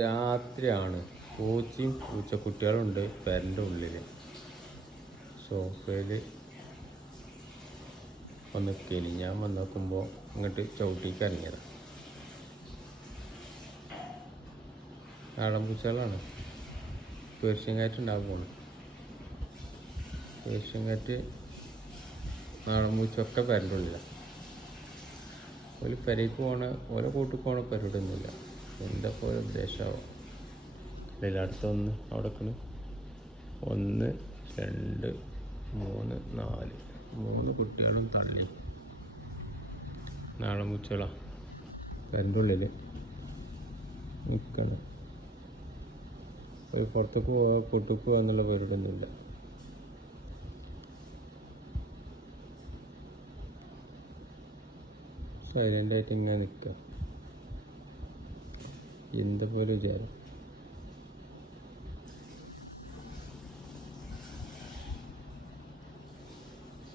രാത്രിയാണ്. പൂച്ചയും പൂച്ചക്കുട്ടികളുണ്ട് പെരൻ്റെ ഉള്ളിൽ. സോഫയിൽ വന്നിക്കേനി. ഞാൻ വന്ന് നോക്കുമ്പോൾ ഇങ്ങോട്ട് ചവിട്ടിക്ക് ഇറങ്ങിയതാണ്. നാടൻ പൂച്ചകളാണ്. പേർഷ്യൻ കാറ്റ് ഉണ്ടാകുമ്പോൾ പേർഷ്യൻ കാറ്റ് നാടൻ പൂച്ചയൊക്കെ പെരൻ്റെ ഉള്ളിലാണ്. ഒരു പെരയ്ക്ക് പോകണ ഓരോ കൂട്ടിൽ പോകണ പരിപാടിയൊന്നുമില്ല. എന്താ പോലെ ഉദ്ദേശമാവും. അതിൽ അടുത്തൊന്ന് അവിടെ നിൽക്കണ്. 1 2 3 4 3 കുട്ടികളും തള്ളി. നാടൻ പൂച്ചകളാണ് പെരൻ്റെ ഉള്ളിൽ നിൽക്കണം. ഒരു പുറത്തേക്ക് പോവുക കൂട്ടിക്ക് പോകുക എന്നുള്ള പരിപാടിയൊന്നുമില്ല. സൈലൻ്റായിട്ട് ഇങ്ങനെ നിൽക്കുക. എന്താ പോലെ വിചാരം.